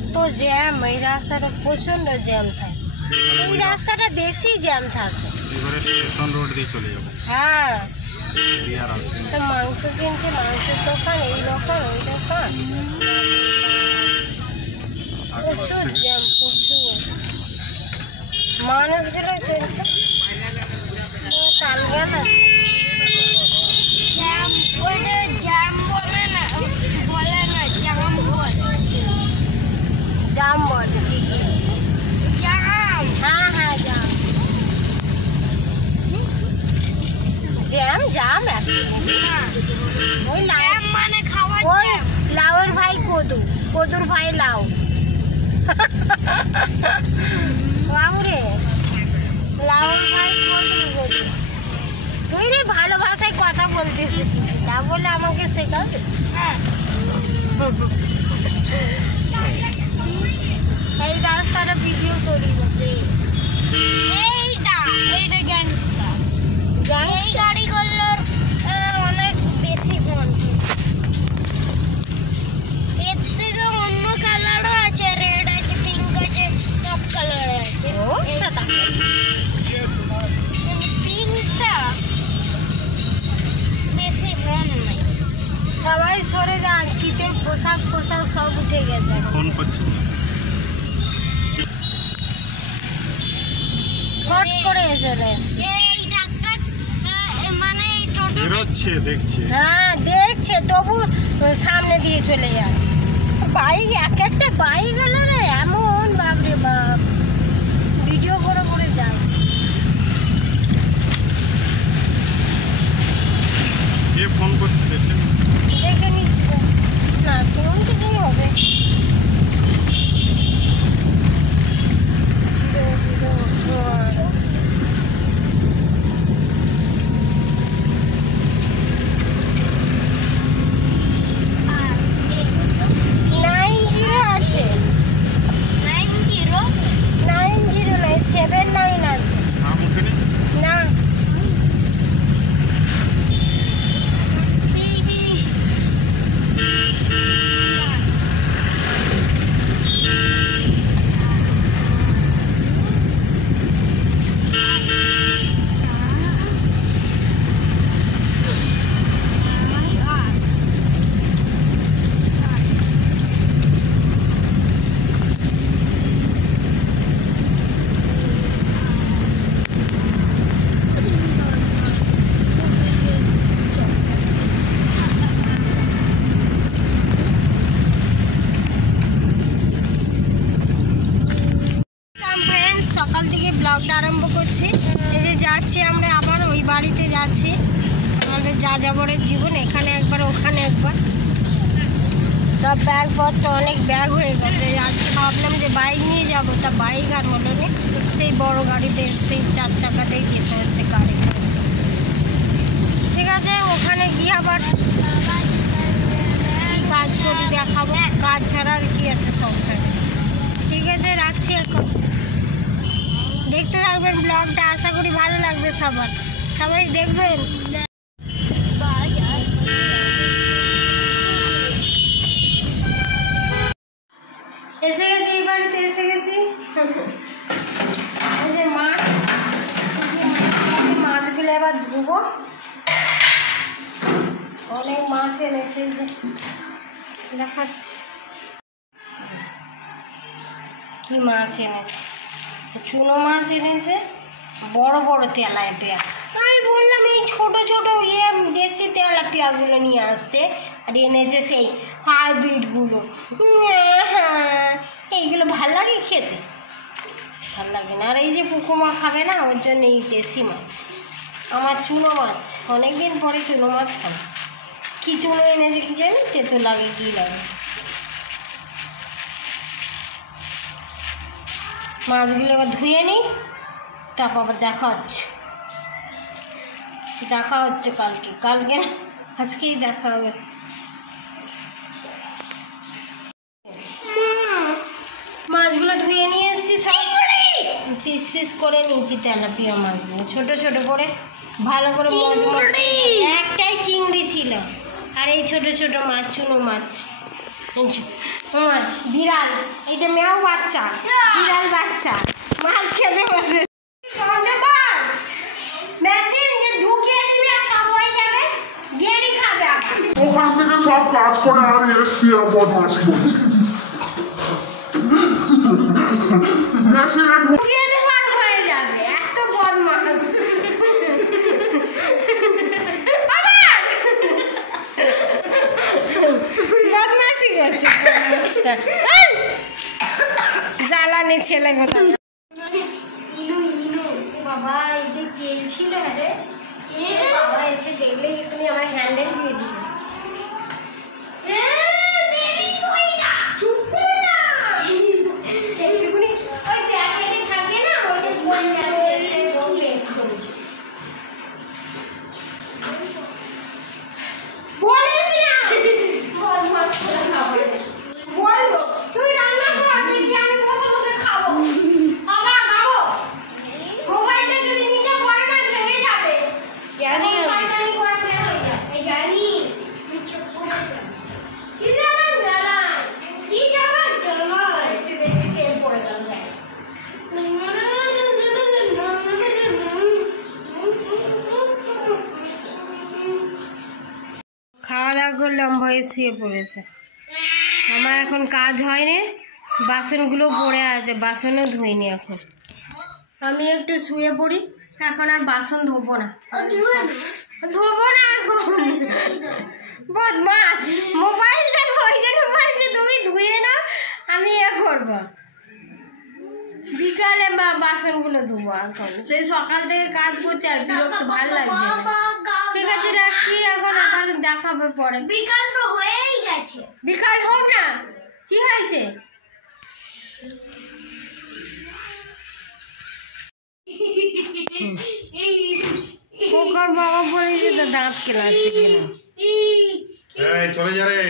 কত জ্যাম, এই রাস্তাটা প্রচন্ড জ্যাম থাকে, এই রাস্তাটা বেশি জ্যাম থাকে। স্টেশন রোড দিয়ে চলে যাব। হ্যাঁ, সব মাংস কিনছে, মাংসের দোকান, এই দোকান ওই দোকান, প্রচুর জ্যাম, প্রচুর মানুষগুলো চলছে। জাম বলে, ঠিকই জাম, হ্যাঁ হ্যাঁ জাম, জ্যাম জাম ওই লাউ মানে খাওয়া, ওই লাউয়ের ভাই কদু, কদুর ভাই লাউ। বাবুরে, লাউয়ের ভাই কদু, কদু। তুই রে ভালো ভাষায় কথা বলতিস, তা বলে আমাকে শেখাবে। এই রাস্তাটা ভিডিও করি, এইটা এই গাড়িগুলোর অনেক বেশি ফোন, এর থেকে অন্য কালারও আছে, রেড আছে, পিঙ্ক আছে, সব কালার আছে। পিঙ্কটা বেশি ফোন নাই, সবাই সরে যান, শীতের পোশাক পোশাক সব উঠে গেছে। ফোন করছি হট করে চলে দেখছে, হ্যাঁ দেখছে, তবু সামনে দিয়ে চলে যাচ্ছে। বাইক, এক একটা বাইক গেল রে এমন, বাপরে বাপ, ভিডিও করে করে যায়। ফোন করছি, দেখে নিচ্ছি না, সেরকম থেকেই হবে। সকাল থেকে ব্লগটা আরম্ভ করছি। এই যে যাচ্ছি আমরা আবার ওই বাড়িতে যাচ্ছি, আমাদের যাযাবরের জীবন, এখানে একবার ওখানে একবার, সব ব্যাগপত্র অনেক ব্যাগ হয়ে গেছে। আজকে ভাবলাম যে বাইক নিয়ে যাব, তা বাইক আর হলো না, সেই বড় গাড়িতে, সেই 4 চাকাতেই যেতে হচ্ছে গাড়ি। ঠিক আছে, ওখানে গিয়ে আবার কি কাজ করি দেখাবো, কাজ ছাড়া আর কি আছে সংসারে। ঠিক আছে, রাখছি এখন, দেখতে থাকবেন ব্লগটা, আশা করি ভালো লাগবে সবার, সবাই দেখবেন। এসে গেছি, এই বাড়িতে এসে গেছি। এই যে মাছগুলো এবার ধুবো, অনেক মাছ এনেছে, দেখাচ্ছি কি মাছ এনেছে। চুনো মাছ এনেছে, বড় বড় তেলাপিয়া। আমি বললাম এই ছোট ছোট দেশি তেলাপিয়াগুলো নিয়ে আসতে, আর এনেছে সেই হাইব্রিডগুলো। হ্যাঁ, এইগুলো ভাল লাগে খেতে, ভাল লাগে না। আর এই যে পুকুমা খাবে না, ওর জন্য এই দেশি মাছ, আমার চুনো মাছ, অনেকদিন পরে চুনো মাছ খাবে। কী চুনো এনেছে কি জানি, তেতো লাগে কী লাগে। মাছগুলো এবার ধুয়ে নিই, তারপর আবার দেখা হচ্ছে কালকে আজকেই দেখা হবে। মাছগুলো ধুয়ে নিয়ে এসেছি, সব পিস পিস করে নিয়েছি তেলাপিয়া মাছগুলো, ছোট ছোট করে ভালো করে একটাই চিংড়ি ছিল, আর এই ছোট ছোট মাছ, চুনো মাছ বিড়াল, এটা মেয়েও বাচ্চা, বিড়াল বাচ্চা মাছ খেতে বসে। মেশিন যে ঢুকিয়ে দিবে সব হয়ে যাবে, গেড়ি খাবে। ওখান থেকে সব কাজ করে আর এসছি আর বদমাসি করছি। ঢুকিয়ে দেবো আর হয়ে যাবে, এত বদমাস। বদমাসি করছে জ্বালানি ছেলে কথা। বাবা এটা কে ছিল রে? বাবা এসে দেখলে এখানে আমার হ্যান্ডেল দিয়ে দিল। খাওয়া দাওয়া করে লম্বা হয়ে শুয়ে পড়েছে। আমার এখন কাজ হয়নি, বাসনগুলো পড়ে আছে, বাসনও ধুইনি। এখন আমি একটু শুয়ে পড়ি, এখন আর বাসন ধোবো না, ধোবো না এখন। বদমাস, মোবাইল দেখবো, ওই জন্য বলছি তুমি ধুয়ে নাও, আমি এ করবো। বিকালে বাসনগুলো ধুবো। এখন সেই সকাল থেকে কাজ করছে আর বিরক্ত, ভালো লাগছে। ঠিক আছে রাখছি, এখন আবার দেখাবে পরে। বিকাল তো হয়েই গেছে। বিকাল হোক না, কি হয়েছে? পোকার বাবা বলেছে তো দাঁত কেলাচ্ছে কেন? চলে যা রে।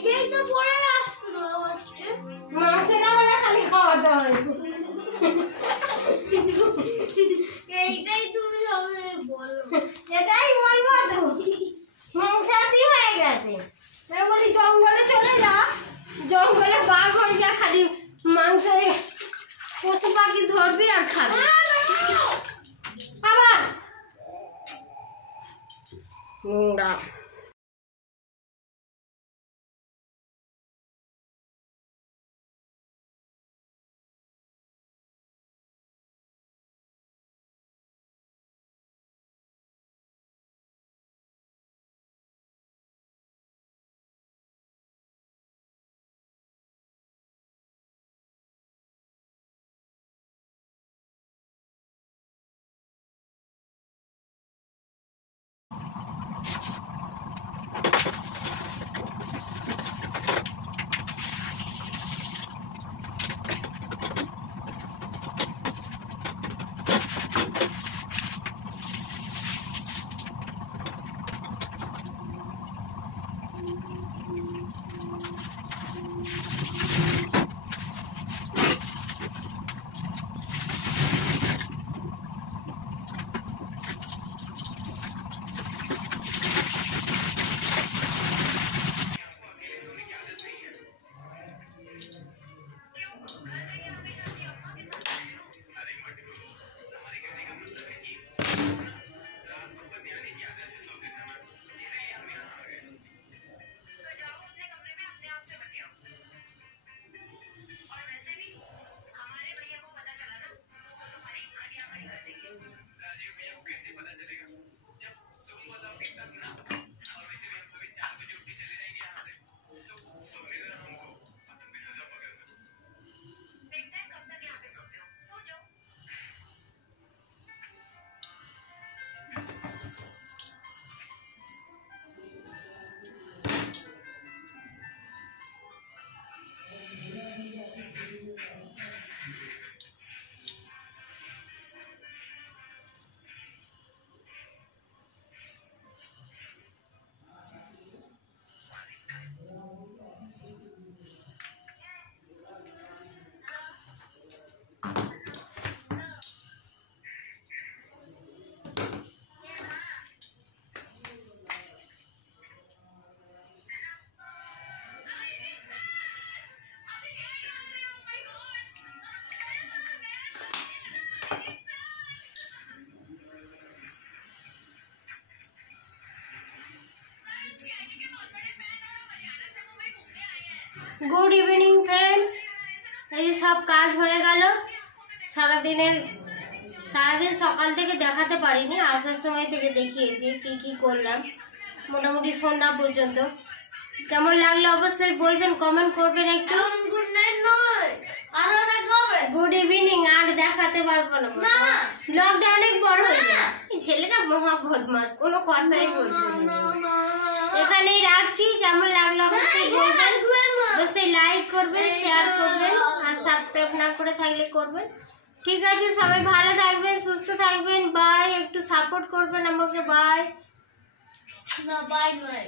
এইটাই তো পরে আসলো আজকে। মাংসটা হলে খালি খাওয়াতে হয়। এইটাই তুমি সবাই বলো। এটাই বলবো তো, মাংসাশী হয়ে গেছে। আমি বলি জঙ্গলে চলে যা, জঙ্গলে বাঘ হয়ে যা, খালি মাংস পশু পাখি ধরবি আর খাবি। আবার নোংরা। Good evening friends. এই যে সব কাজ হয়ে গেল। সারাদিন সকাল থেকে দেখাতে পারিনি, আসার সময় থেকে দেখিয়েছি কি কি করলাম মোটামুটি সন্ধ্যা পর্যন্ত। কেমন লাগলো অবশ্যই বলবেন, কমেন্ট করবেন একটু। গুড নাইট নয়, আরো দেখাবে। গুড ইভিনিং আর দেখাতে পারবো না, ব্লগটা অনেক বড় হয়ে যায়। এই ছেলেটা মহা বদমাস, কোনো কথাই বলবে না। এখানেই রাখছি। কেমন লাগলো অবশ্যই বলবেন, অবশ্যই লাইক করবেন, শেয়ার করবেন, আর সাবস্ক্রাইব না করে থাকলে করবেন। ঠিক আছে, সবাই ভালো থাকবেন, সুস্থ থাকবেন। বাই। একটু সাপোর্ট করবেন আমাকে। বাই। না বাই নয়।